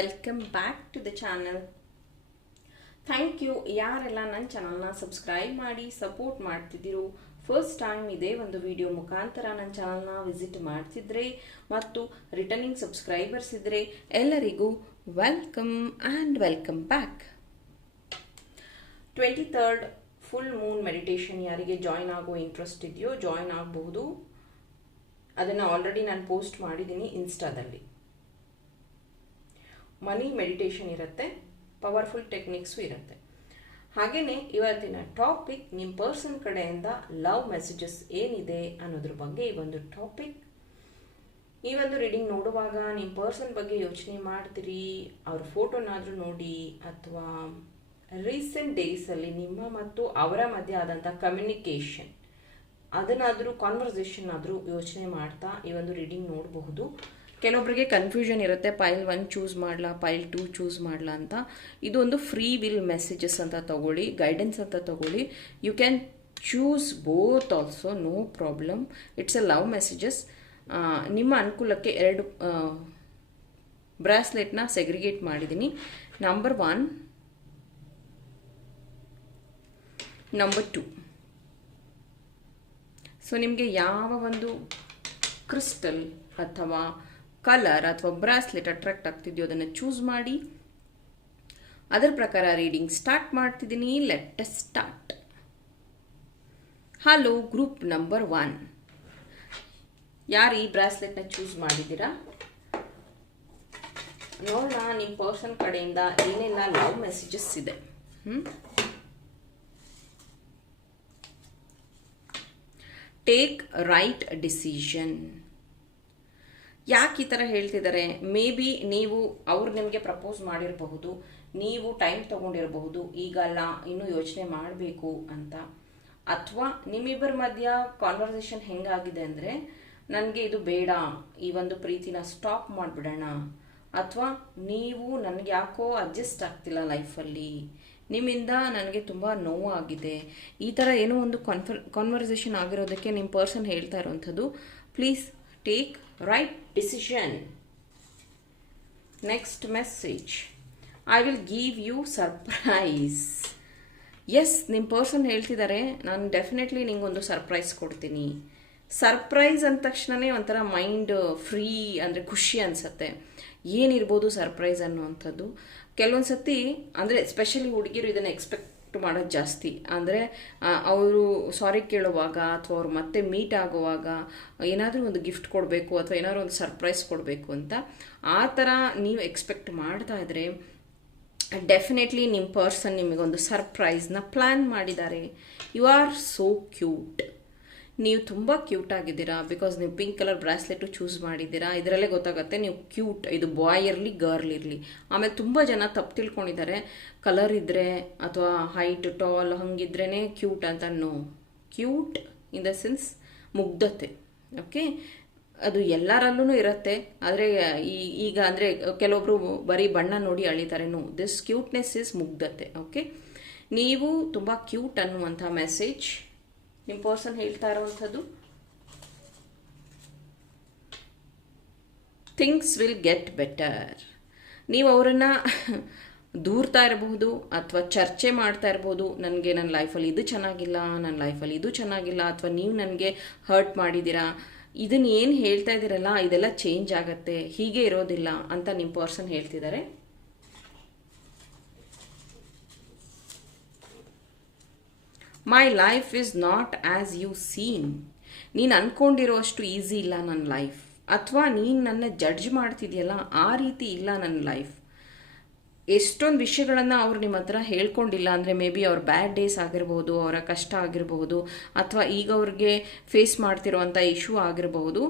Welcome back to the channel thank you ಯಾರೆಲ್ಲ ನನ್ನ ಚಾನಲ್ನ ಸಬ್ಸ್ಕ್ರೈಬ್ ಮಾಡಿ ಸಪೋರ್ಟ್ ಮಾಡ್ತಿದ್ದೀರೋ ಫಸ್ಟ್ ಟೈಮ್ ಇದೇ ಒಂದು ವಿಡಿಯೋ ಮುಖಾಂತರ ನನ್ನ ಚಾನಲ್ನ ವಿಸಿಟ್ ಮಾಡ್ತಿದ್ರೆ ಮತ್ತು ರಿಟರ್ನಿಂಗ್ ಸಬ್ಸ್ಕ್ರೈಬರ್ಸ್ ಇದ್ರೆ ಎಲ್ಲರಿಗೂ welcome and welcome back twenty third full moon meditation ಯಾರಿಗೆ ಜಾಯ್ನ್ ಆಗೋ ಇಂಟ್ರೆಸ್ಟ್ ಇದೆಯೋ ಜಾಯ್ನ್ ಆಗಬಹುದು. ಅದನ್ನು ಆಲ್ರೆಡಿ ನಾನು ಪೋಸ್ಟ್ ಮಾಡಿದ್ದೀನಿ ಇನ್ಸ್ಟಾದಲ್ಲಿ ಮನಿ ಮೆಡಿಟೇಷನ್ ಇರುತ್ತೆ ಪವರ್ಫುಲ್ ಟೆಕ್ನಿಕ್ಸು ಇರುತ್ತೆ. ಹಾಗೆಯೇ ಇವತ್ತಿನ ಟಾಪಿಕ್ ನಿಮ್ಮ ಪರ್ಸನ್ ಕಡೆಯಿಂದ ಲವ್ ಮೆಸೇಜಸ್ ಏನಿದೆ ಅನ್ನೋದ್ರ ಬಗ್ಗೆ ಈ ಒಂದು ಟಾಪಿಕ್ ಈ ಒಂದು ರೀಡಿಂಗ್ ನೋಡುವಾಗ ನಿಮ್ಮ ಪರ್ಸನ್ ಬಗ್ಗೆ ಯೋಚನೆ ಮಾಡ್ತೀರಿ, ಅವ್ರ ಫೋಟೋನಾದರೂ ನೋಡಿ ಅಥವಾ ರೀಸೆಂಟ್ ಡೇಸಲ್ಲಿ ನಿಮ್ಮ ಮತ್ತು ಅವರ ಮಧ್ಯೆ ಆದಂಥ ಕಮ್ಯುನಿಕೇಷನ್ ಅದನ್ನಾದರೂ ಕಾನ್ವರ್ಸೇಷನ್ ಆದರೂ ಯೋಚನೆ ಮಾಡ್ತಾ ಈ ಒಂದು ರೀಡಿಂಗ್ ನೋಡಬಹುದು. ಕೆಲವೊಬ್ಬರಿಗೆ ಕನ್ಫ್ಯೂಷನ್ ಇರುತ್ತೆ ಪೈಲ್ ಒನ್ ಚೂಸ್ ಮಾಡಲಾ ಪೈಲ್ ಟೂ ಚೂಸ್ ಮಾಡಲಾ ಅಂತ. ಇದು ಒಂದು ಫ್ರೀ ವಿಲ್ ಮೆಸೇಜಸ್ ಅಂತ ತಗೊಳ್ಳಿ ಗೈಡೆನ್ಸ್ ಅಂತ ತಗೊಳ್ಳಿ. You can choose both also no problem it's a love messages ನಿಮ್ಮ ಅನುಕೂಲಕ್ಕೆ ಎರಡು ಬ್ರಾಸ್ಲೆಟ್ನ ಸೆಗ್ರಿಗೇಟ್ ಮಾಡಿದ್ದೀನಿ. Number one number two so ನಿಮಗೆ ಯಾವ ಒಂದು ಕ್ರಿಸ್ಟಲ್ ಅಥವಾ ಕಲರ್ ಅಥವಾ ಬ್ರಾಸ್ಲೆಟ್ ಅಟ್ರಾಕ್ಟ್ ಆಗ್ತಿದೆಯೋ ಅದನ್ನು ಚೂಸ್ ಮಾಡಿ. ಅದರ ಪ್ರಕಾರ ರೀಡಿಂಗ್ ಸ್ಟಾರ್ಟ್ ಮಾಡ್ತಿದ್ದೀನಿ. Let start hello group number one ಯಾರು ಈ ಬ್ರಾಸ್ಲೆಟ್ನ ಚೂಸ್ ಮಾಡಿದ್ದೀರಾ? ನೋಡೋಣ ನಿಮ್ಮ ಪರ್ಸನ್ ಕಡೆಯಿಂದ ಏನೆಲ್ಲ ಲವ್ ಮೆಸೇಜಸ್ ಇದೆ. ಟೇಕ್ ರೈಟ್ ಡಿಸಿಷನ್ ಯಾಕೆ ಈ ಥರ ಹೇಳ್ತಿದ್ದಾರೆ ಮೇ ಬಿ ನೀವು ಅವ್ರು ನಿಮಗೆ ಪ್ರಪೋಸ್ ಮಾಡಿರಬಹುದು, ನೀವು ಟೈಮ್ ತೊಗೊಂಡಿರಬಹುದು ಈಗಲ್ಲ ಇನ್ನೂ ಯೋಚನೆ ಮಾಡಬೇಕು ಅಂತ. ಅಥವಾ ನಿಮ್ಮಿಬ್ಬರ ಮಧ್ಯ ಕಾನ್ವರ್ಸೇಷನ್ ಹೆಂಗಾಗಿದೆ ಅಂದರೆ, ನನಗೆ ಇದು ಬೇಡ, ಈ ಒಂದು ಪ್ರೀತಿನ ಸ್ಟಾಪ್ ಮಾಡಿಬಿಡೋಣ. ಅಥವಾ ನೀವು ನನಗೆ ಯಾಕೋ ಅಡ್ಜಸ್ಟ್ ಆಗ್ತಿಲ್ಲ ಲೈಫಲ್ಲಿ ನಿಮ್ಮಿಂದ ನನಗೆ ತುಂಬ ನೋವಾಗಿದೆ. ಈ ಥರ ಏನೋ ಒಂದು ಕಾನ್ಫರ್ ಕಾನ್ವರ್ಸೇಷನ್ ಆಗಿರೋದಕ್ಕೆ ನಿಮ್ಮ ಪರ್ಸನ್ ಹೇಳ್ತಾ ಇರೋವಂಥದ್ದು please take right decision next message I will give you surprises ನಿಮ್ಮ ಪರ್ಸನ್ ಹೇಳ್ತಿದ್ದಾರೆ ನಾನು ಡೆಫಿನೆಟ್ಲಿ ನಿಂಗೊಂದು ಸರ್ಪ್ರೈಸ್ ಕೊಡ್ತೀನಿ. ಸರ್ಪ್ರೈಸ್ ಅಂದ ತಕ್ಷಣವೇ ಒಂಥರ ಮೈಂಡ್ ಫ್ರೀ ಅಂದರೆ ಖುಷಿ ಅನಿಸುತ್ತೆ. ಏನಿರ್ಬೋದು ಸರ್ಪ್ರೈಸ್ ಅನ್ನುವಂಥದ್ದು. ಕೆಲವೊಂದು ಸತಿ ಅಂದರೆ ಸ್ಪೆಷಲಿ ಹುಡುಗಿರು ಇದನ್ನು ಎಕ್ಸ್ಪೆಕ್ಟ್ ಮಾಡೋದು ಜಾಸ್ತಿ. ಅಂದರೆ ಅವರು ಸಾರಿ ಕೇಳುವಾಗ ಅಥವಾ ಅವ್ರು ಮತ್ತೆ ಮೀಟ್ ಆಗುವಾಗ ಏನಾದರೂ ಒಂದು ಗಿಫ್ಟ್ ಕೊಡಬೇಕು ಅಥವಾ ಏನಾದರೂ ಒಂದು ಸರ್ಪ್ರೈಸ್ ಕೊಡಬೇಕು ಅಂತ, ಆ ಥರ ನೀವು ಎಕ್ಸ್ಪೆಕ್ಟ್ ಮಾಡ್ತಾ ಇದ್ರೆ, ಡೆಫಿನೆಟ್ಲಿ ನಿಮ್ಮ ಪರ್ಸನ್ ನಿಮಗೊಂದು ಸರ್ಪ್ರೈಸ್ನ ಪ್ಲ್ಯಾನ್ ಮಾಡಿದ್ದಾರೆ. You are so cute. ನೀವು ತುಂಬ ಕ್ಯೂಟ್ ಆಗಿದ್ದೀರಾ? ಬಿಕಾಸ್ ನೀವು ಪಿಂಕ್ ಕಲರ್ ಬ್ರಾಸ್ಲೆಟು ಚೂಸ್ ಮಾಡಿದ್ದೀರಾ? ಇದರಲ್ಲೇ ಗೊತ್ತಾಗುತ್ತೆ, ನೀವು ಕ್ಯೂಟ್ ಇದು ಬಾಯ್ ಇರಲಿ ಗರ್ಲ್ ಇರಲಿ. ಆಮೇಲೆ ತುಂಬ ಜನ ತಪ್ಪು ತಿಳ್ಕೊಂಡಿದ್ದಾರೆ. ಕಲರ್ ಇದ್ದರೆ ಅಥವಾ ಹೈಟ್ ಟಾಲ್ ಹಂಗಿದ್ರೇ ಕ್ಯೂಟ್ ಅಂತ no. Cute in the sense ಮುಗ್ಧತೆ okay ಅದು ಎಲ್ಲರಲ್ಲೂ ಇರುತ್ತೆ. ಆದರೆ ಈ, ಈಗ ಅಂದರೆ ಕೆಲವೊಬ್ಬರು ಬರೀ ಬಣ್ಣ ನೋಡಿ ಅಳಿತಾರೆ ನೋ ದಿಸ್ ಕ್ಯೂಟ್ನೆಸ್ ಇಸ್ ಮುಗ್ಧತೆ ಓಕೆ ನೀವು ತುಂಬ ಕ್ಯೂಟ್ ಅನ್ನುವಂಥ ಮೆಸೇಜ್ ನಿಮ್ಮ ಪರ್ಸನ್ ಹೇಳ್ತಾ ಇರುವಂಥದ್ದು. ಥಿಂಗ್ಸ್ ವಿಲ್ ಗೆಟ್ ಬೆಟರ್ ನೀವು ಅವರನ್ನು ದೂರ್ತಾ ಇರಬಹುದು ಅಥವಾ ಚರ್ಚೆ ಮಾಡ್ತಾ ಇರ್ಬೋದು ನನಗೆ ನನ್ನ ಲೈಫಲ್ಲಿ ಇದು ಚೆನ್ನಾಗಿಲ್ಲ ನನ್ನ ಲೈಫಲ್ಲಿ ಇದು ಚೆನ್ನಾಗಿಲ್ಲ, ಅಥವಾ ನೀವು ನನಗೆ ಹರ್ಟ್ ಮಾಡಿದ್ದೀರಾ? ಇದನ್ನ ಏನು ಹೇಳ್ತಾ ಇದ್ದೀರಲ್ಲ, ಇದೆಲ್ಲ ಚೇಂಜ್ ಆಗತ್ತೆ, ಹೀಗೆ ಇರೋದಿಲ್ಲ ಅಂತ ನಿಮ್ಮ ಪರ್ಸನ್ ಹೇಳ್ತಿದ್ದಾರೆ. My life is not as you seen ನೀನು ಅಂದ್ಕೊಂಡಿರೋಷ್ಟು ಈಸಿ ಇಲ್ಲ ನನ್ನ ಲೈಫ್ ಅಥವಾ ನೀನು ನನ್ನ ಜಡ್ಜ್ ಮಾಡ್ತಿದೆಯಲ್ಲ, ಆ ರೀತಿ ಇಲ್ಲ ನನ್ನ ಲೈಫ್ ಎಷ್ಟೊಂದು ವಿಷಯಗಳನ್ನು ಅವ್ರು ನಿಮ್ಮ ಹತ್ರ ಹೇಳ್ಕೊಂಡಿಲ್ಲ ಅಂದರೆ ಮೇ ಬಿ ಅವ್ರ ಬ್ಯಾಡ್ ಡೇಸ್ ಆಗಿರ್ಬೋದು, ಅವರ ಕಷ್ಟ ಆಗಿರಬಹುದು ಅಥವಾ ಈಗ ಅವ್ರಿಗೆ ಫೇಸ್ ಮಾಡ್ತಿರುವಂಥ ಇಶ್ಯೂ ಆಗಿರಬಹುದು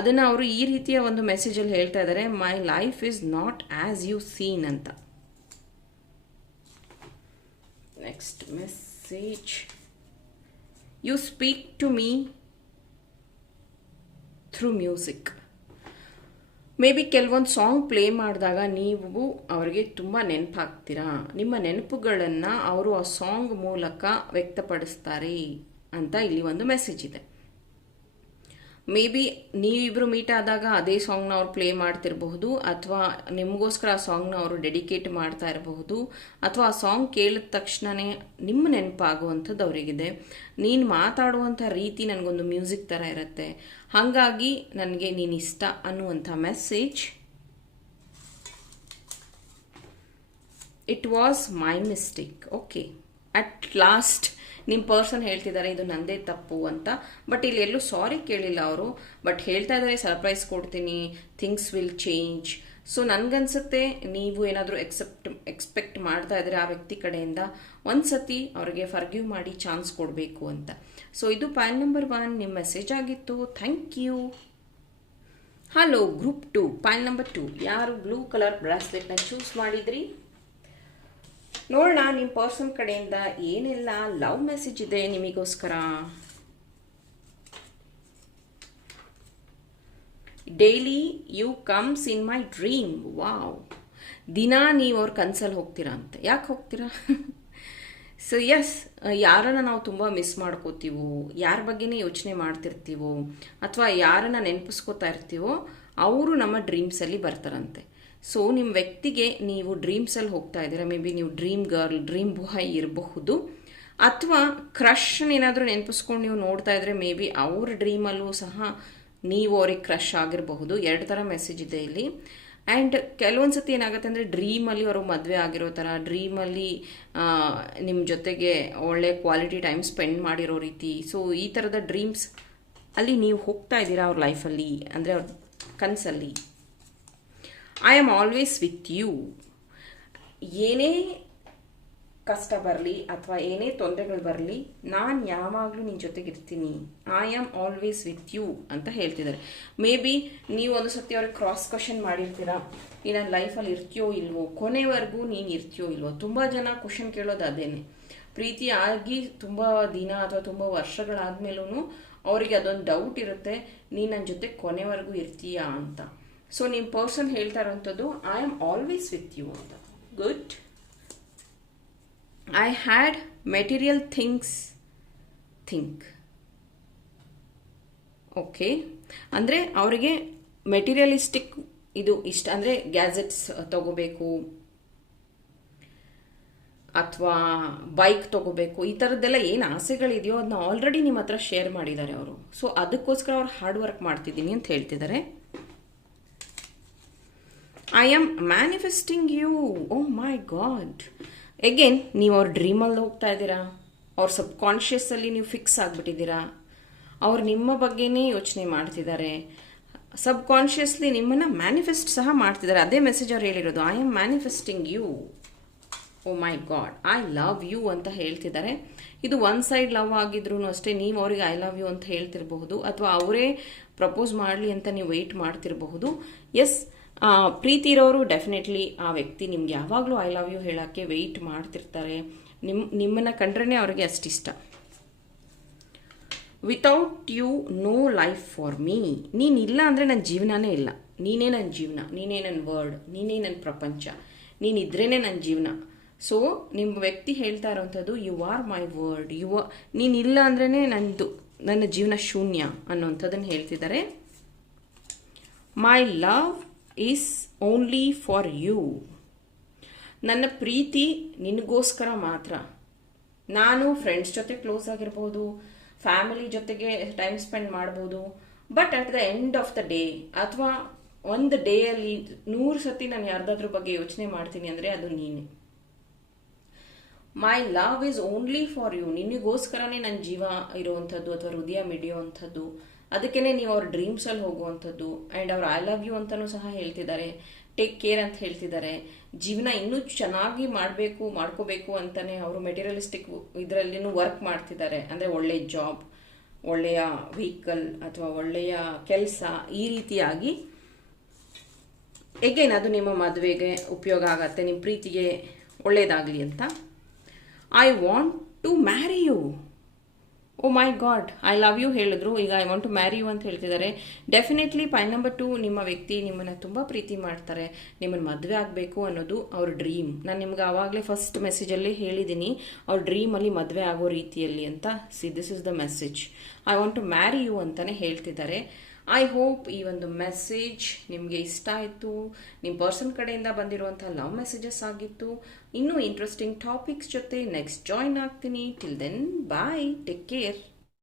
ಅದನ್ನು ಅವರು ಈ ರೀತಿಯ ಒಂದು ಮೆಸೇಜಲ್ಲಿ ಹೇಳ್ತಾ ಇದ್ದಾರೆ my life is not as you seen ಅಂತ. Next message you speak to me through music maybe ಕೆಲವೊಂದು ಸಾಂಗ್ ಪ್ಲೇ ಮಾಡಿದಾಗ ನೀವು ಅವರಿಗೆ ತುಂಬ ನೆನಪಾಗ್ತೀರಾ ನಿಮ್ಮ ನೆನಪುಗಳನ್ನು ಅವರು ಆ ಸಾಂಗ್ ಮೂಲಕ ವ್ಯಕ್ತಪಡಿಸ್ತಾರೆ ಅಂತ ಇಲ್ಲಿ ಒಂದು ಮೆಸೇಜ್ ಇದೆ. ಮೇ ಬಿ ನೀವಿಬ್ಬರು ಮೀಟ್ ಆದಾಗ ಅದೇ ಸಾಂಗ್ನ ಅವ್ರು ಪ್ಲೇ ಮಾಡ್ತಿರಬಹುದು, ಅಥವಾ ನಿಮಗೋಸ್ಕರ ಆ ಸಾಂಗ್ನ ಅವರು ಡೆಡಿಕೇಟ್ ಮಾಡ್ತಾ ಇರಬಹುದು, ಅಥವಾ ಆ ಸಾಂಗ್ ಕೇಳಿದ ತಕ್ಷಣವೇ ನಿಮ್ಮ ನೆನಪಾಗುವಂಥದ್ದು ಅವರಿಗಿದೆ. ನೀನು ಮಾತಾಡುವಂಥ ರೀತಿ ನನಗೊಂದು ಮ್ಯೂಸಿಕ್ ಥರ ಇರುತ್ತೆ. ಹಾಗಾಗಿ ನನಗೆ ನೀನು ಇಷ್ಟ ಅನ್ನುವಂಥ message it was my mistake okay at last ನಿಮ್ಮ ಪರ್ಸನ್ ಹೇಳ್ತಿದ್ದಾರೆ, ಇದು ನಂದೇ ತಪ್ಪು ಅಂತ. ಬಟ್ ಇಲ್ಲಿ ಎಲ್ಲೂ ಸಾರಿ ಕೇಳಿಲ್ಲ ಅವರು. ಬಟ್ ಹೇಳ್ತಾ ಇದ್ದಾರೆ ಸರ್ಪ್ರೈಸ್ ಕೊಡ್ತೀನಿ ಥಿಂಗ್ಸ್ ವಿಲ್ ಚೇಂಜ್ ಸೊ ನನಗನ್ಸುತ್ತೆ, ನೀವು ಏನಾದರೂ ಎಕ್ಸೆಪ್ಟ್ ಎಕ್ಸ್ಪೆಕ್ಟ್ ಮಾಡ್ತಾ ಇದ್ರೆ ಆ ವ್ಯಕ್ತಿ ಕಡೆಯಿಂದ ಒಂದು ಸತಿ ಅವ್ರಿಗೆ ಫರ್ಗ್ಯೂ ಮಾಡಿ ಚಾನ್ಸ್ ಕೊಡಬೇಕು ಅಂತ. ಸೊ ಇದು ಪಾಯಿಂಟ್ ನಂಬರ್ ಒನ್ ನಿಮ್ಮ ಮೆಸೇಜ್ ಆಗಿತ್ತು. Thank you hello group two point number two ಯಾರು ಬ್ಲೂ ಕಲರ್ ಬ್ರಾಸ್ಲೆಟ್ನ ಚೂಸ್ ಮಾಡಿದ್ರಿ? ನೋಡೋಣ ನಿಮ್ಮ ಪರ್ಸನ್ ಕಡೆಯಿಂದ ಏನೆಲ್ಲ. ಲವ್ ಮೆಸೇಜ್ ಇದೆ ನಿಮಗೋಸ್ಕರ. Daily you comes in my dream wow ದಿನ ನೀವು ಅವ್ರ ಕನ್ಸಲ್ಲಿ ಹೋಗ್ತೀರಾ ಅಂತ. ಯಾಕೆ ಹೋಗ್ತೀರಾ? ಸೊ ಎಸ್ ಯಾರನ್ನ ನಾವು ತುಂಬ ಮಿಸ್ ಮಾಡ್ಕೋತೀವೋ, ಯಾರ ಬಗ್ಗೆನೇ ಯೋಚನೆ ಮಾಡ್ತಿರ್ತೀವೋ, ಅಥವಾ ಯಾರನ್ನ ನೆನಪಿಸ್ಕೋತಾ ಇರ್ತೀವೋ, ಅವರು ನಮ್ಮ ಡ್ರೀಮ್ಸಲ್ಲಿ ಬರ್ತಾರಂತೆ. ಸೊ ನಿಮ್ಮ ವ್ಯಕ್ತಿಗೆ ನೀವು ಡ್ರೀಮ್ಸಲ್ಲಿ ಹೋಗ್ತಾ ಇದ್ದೀರಾ ಮೇ ಬಿ ನೀವು ಡ್ರೀಮ್ ಗರ್ಲ್ ಡ್ರೀಮ್ ಬಾಯ್ ಇರಬಹುದು. ಅಥವಾ ಕ್ರಷ್ನ ಏನಾದರೂ ನೆನಪಿಸ್ಕೊಂಡು ನೀವು ನೋಡ್ತಾ ಇದ್ರೆ ಮೇ ಬಿ ಅವ್ರ ಡ್ರೀಮಲ್ಲೂ ಸಹ ನೀವು ಅವ್ರಿಗೆ ಕ್ರಶ್ ಆಗಿರಬಹುದು. ಎರಡು ಥರ ಮೆಸೇಜ್ ಇದೆ ಇಲ್ಲಿ. ಆ್ಯಂಡ್ ಕೆಲವೊಂದು ಸತಿ ಏನಾಗುತ್ತೆ ಅಂದರೆ ಡ್ರೀಮಲ್ಲಿ ಅವರು ಮದುವೆ ಆಗಿರೋ ಥರ ಡ್ರೀಮಲ್ಲಿ ನಿಮ್ಮ ಜೊತೆಗೆ ಒಳ್ಳೆ ಕ್ವಾಲಿಟಿ ಟೈಮ್ ಸ್ಪೆಂಡ್ ಮಾಡಿರೋ ರೀತಿ. ಸೊ ಈ ಥರದ ಡ್ರೀಮ್ಸ್ ಅಲ್ಲಿ ನೀವು ಹೋಗ್ತಾ ಇದ್ದೀರಾ ಅವ್ರ ಲೈಫಲ್ಲಿ ಅಂದರೆ ಅವ್ರ ಕನಸಲ್ಲಿ? I am always with you ಏನೇ ಕಷ್ಟ ಬರಲಿ ಅಥವಾ ಏನೇ ತೊಂದರೆಗಳು ಬರಲಿ, ನಾನು ಯಾವಾಗಲೂ ನಿನ್ನ ಜೊತೆಗೆ ಇರ್ತೀನಿ I am always with you ಅಂತ ಹೇಳ್ತಿದ್ದಾರೆ. ಮೇ ಬಿ ನೀವು ಒಂದು ಸತಿ ಅವ್ರಿಗೆ ಕ್ರಾಸ್ ಕ್ವಶನ್ ಮಾಡಿರ್ತೀರಾ? ನೀ ನನ್ನ ಲೈಫಲ್ಲಿ ಇರ್ತೀಯೋ ಇಲ್ವೋ? ಕೊನೆವರೆಗೂ ನೀನು ಇರ್ತೀಯೋ ಇಲ್ವೋ? ತುಂಬ ಜನ ಕ್ವಶನ್ ಕೇಳೋದು ಅದೇನೆ. ಪ್ರೀತಿ ತುಂಬ ದಿನ ಅಥವಾ ತುಂಬ ವರ್ಷಗಳಾದ್ಮೇಲೂ ಅವರಿಗೆ ಅದೊಂದು ಡೌಟ್ ಇರುತ್ತೆ. ನೀನು ನನ್ನ ಜೊತೆ ಕೊನೆವರೆಗೂ ಇರ್ತೀಯಾ ಅಂತ. ಸೊ ನಿಮ್ಮ ಪರ್ಸನ್ ಹೇಳ್ತಾ ಇರೋಂಥದ್ದು I am always with you ಅಂತ good I had material things think okay ಅಂದರೆ ಅವರಿಗೆ ಮೆಟೀರಿಯಲಿಸ್ಟಿಕ್ ಇದು ಇಷ್ಟ. ಅಂದರೆ ಗ್ಯಾಜೆಟ್ಸ್ ತಗೋಬೇಕು. ಅಥವಾ ಬೈಕ್ ತಗೋಬೇಕು. ಈ ಥರದ್ದೆಲ್ಲ ಏನು ಆಸೆಗಳಿದೆಯೋ ಅದನ್ನ ಆಲ್ರೆಡಿ ನಿಮ್ಮ ಹತ್ರ ಶೇರ್ ಮಾಡಿದ್ದಾರೆ ಅವರು. ಸೊ ಅದಕ್ಕೋಸ್ಕರ ಅವ್ರು ಹಾರ್ಡ್ ವರ್ಕ್ ಮಾಡ್ತಿದ್ದೀನಿ ಅಂತ ಹೇಳ್ತಿದ್ದಾರೆ. I am manifesting you oh my god again ನೀವು ಅವ್ರ ಡ್ರೀಮಲ್ಲಿ ಹೋಗ್ತಾ ಇದ್ದೀರಾ? ಅವ್ರ ಸಬ್ ಕಾನ್ಷಿಯಸ್ಸಲ್ಲಿ ನೀವು ಫಿಕ್ಸ್ ಆಗಿಬಿಟ್ಟಿದ್ದೀರಾ? ಅವ್ರು ನಿಮ್ಮ ಬಗ್ಗೆನೇ ಯೋಚನೆ ಮಾಡ್ತಿದ್ದಾರೆ. ಸಬ್ ಕಾನ್ಷಿಯಸ್ಲಿ ನಿಮ್ಮನ್ನು ಮ್ಯಾನಿಫೆಸ್ಟ್ ಸಹ ಮಾಡ್ತಿದ್ದಾರೆ. ಅದೇ ಮೆಸೇಜ್ ಅವ್ರು ಹೇಳಿರೋದು I am manifesting you oh my god I love you ಅಂತ ಹೇಳ್ತಿದ್ದಾರೆ. ಇದು ಒನ್ ಸೈಡ್ ಲವ್ ಆಗಿದ್ರು ಅಷ್ಟೇ, ನೀವು ಅವರಿಗೆ ಐ ಲವ್ ಯು ಅಂತ ಹೇಳ್ತಿರಬಹುದು, ಅಥವಾ ಅವರೇ ಪ್ರಪೋಸ್ ಮಾಡಲಿ ಅಂತ ನೀವು ವೆಯ್ಟ್ ಮಾಡ್ತಿರಬಹುದು. ಎಸ್ ಪ್ರೀತಿ ಇರೋರು ಡೆಫಿನೆಟ್ಲಿ ಆ ವ್ಯಕ್ತಿ ನಿಮ್ಗೆ ಯಾವಾಗಲೂ ಐ ಲವ್ ಯು ಹೇಳೋಕ್ಕೆ ವೆಯ್ಟ್ ಮಾಡ್ತಿರ್ತಾರೆ. ನಿಮ್ಮ ನಿಮ್ಮನ್ನು ಕಂಡ್ರೇ ಅವ್ರಿಗೆ ಅಷ್ಟಿಷ್ಟ. Without you no life for me ನೀನಿಲ್ಲ ಅಂದರೆ ನನ್ನ ಜೀವನನೇ ಇಲ್ಲ. ನೀನೇ ನನ್ನ ಜೀವನ, ನೀನೇ ನನ್ನ ವರ್ಡ್ ನೀನೇ ನನ್ನ ಪ್ರಪಂಚ ನೀನಿದ್ರೇ ನನ್ನ ಜೀವನ. ಸೊ ನಿಮ್ಮ ವ್ಯಕ್ತಿ ಹೇಳ್ತಾ ಇರೋವಂಥದ್ದು you are my word you ನೀನಿಲ್ಲ ಅಂದ್ರೇ ನನ್ನದು ನನ್ನ ಜೀವನ ಶೂನ್ಯ ಅನ್ನೋವಂಥದ್ದನ್ನು ಹೇಳ್ತಿದ್ದಾರೆ. My love is only for you ನನ್ನ ಪ್ರೀತಿ ನಿನಗೋಸ್ಕರ ಮಾತ್ರ. ನಾನು ಫ್ರೆಂಡ್ಸ್ ಜೊತೆ ಕ್ಲೋಸ್ ಆಗಿರ್ಬೋದು ಫ್ಯಾಮಿಲಿ ಜೊತೆಗೆ ಟೈಮ್ ಸ್ಪೆಂಡ್ ಮಾಡ್ಬೋದು but at the end of the day ಅಥವಾ ಒಂದು ಡೇಯಲ್ಲಿ ನೂರು ಸತಿ ನಾನು ಯಾರ್ದಾದ್ರ ಬಗ್ಗೆ ಯೋಚನೆ ಮಾಡ್ತೀನಿ ಅಂದರೆ ಅದು ನೀನೆ. My love is only for you ನಿನಗೋಸ್ಕರನೇ ನನ್ನ ಜೀವ ಇರುವಂಥದ್ದು ಅಥವಾ ಹೃದಯ ಮಿಡಿಯುವಂಥದ್ದು. ಅದಕ್ಕೇ ನೀವು ಅವ್ರ ಡ್ರೀಮ್ಸಲ್ಲಿ ಹೋಗುವಂಥದ್ದು ಆ್ಯಂಡ್ ಅವ್ರ ಐ ಲವ್ ಯು ಅಂತಲೂ ಸಹ ಹೇಳ್ತಿದ್ದಾರೆ. ಟೇಕ್ ಕೇರ್ ಅಂತ ಹೇಳ್ತಿದ್ದಾರೆ. ಜೀವನ ಇನ್ನೂ ಚೆನ್ನಾಗಿ ಮಾಡಬೇಕು, ಮಾಡ್ಕೋಬೇಕು ಅಂತಲೇ ಅವರು ಮೆಟೀರಿಯಲಿಸ್ಟಿಕ್ ಇದರಲ್ಲಿನೂ ವರ್ಕ್ ಮಾಡ್ತಿದ್ದಾರೆ. ಅಂದರೆ ಒಳ್ಳೆಯ ಜಾಬ್ ಒಳ್ಳೆಯ ವೆಹಿಕಲ್ ಅಥವಾ ಒಳ್ಳೆಯ ಕೆಲಸ ಈ ರೀತಿಯಾಗಿ ಎಗೇನ್ ಅದು ನಿಮ್ಮ ಮದುವೆಗೆ ಉಪಯೋಗ ಆಗತ್ತೆ ನಿಮ್ಮ ಪ್ರೀತಿಗೆ ಒಳ್ಳೆಯದಾಗಲಿ ಅಂತ. I want to marry you oh my god I love you ಹೇಳಿದ್ರು. ಈಗ I want to marry you ಅಂತ ಹೇಳ್ತಿದ್ದಾರೆ. ಡೆಫಿನೆಟ್ಲಿ ಪಾಯಿಂಟ್ ನಂಬರ್ ಟು ನಿಮ್ಮ ವ್ಯಕ್ತಿ ನಿಮ್ಮನ್ನು ತುಂಬ ಪ್ರೀತಿ ಮಾಡ್ತಾರೆ. ನಿಮ್ಮನ್ನು ಮದುವೆ ಆಗಬೇಕು ಅನ್ನೋದು ಅವ್ರ ಡ್ರೀಮ್ ನಾನು ನಿಮ್ಗೆ ಆವಾಗಲೇ ಫಸ್ಟ್ ಮೆಸೇಜಲ್ಲಿ ಹೇಳಿದ್ದೀನಿ ಅವ್ರ ಡ್ರೀಮಲ್ಲಿ ಮದುವೆ ಆಗೋ ರೀತಿಯಲ್ಲಿ ಅಂತ. See this is the message I want to marry you ಅಂತಲೇ ಹೇಳ್ತಿದ್ದಾರೆ. ಐ ಹೋಪ್ ಈ ಒಂದು ಮೆಸೇಜ್ ನಿಮಗೆ ಇಷ್ಟ ಆಯಿತು. ನಿಮ್ಮ ಪರ್ಸನ್ ಕಡೆಯಿಂದ ಬಂದಿರುವಂಥ ಲವ್ ಮೆಸೇಜಸ್ ಆಗಿತ್ತು. ಇನ್ನೂ ಇಂಟ್ರೆಸ್ಟಿಂಗ್ ಟಾಪಿಕ್ಸ್ ಜೊತೆ ನೆಕ್ಸ್ಟ್ ಜಾಯ್ನ್ ಆಗ್ತೀನಿ. Till then bye take care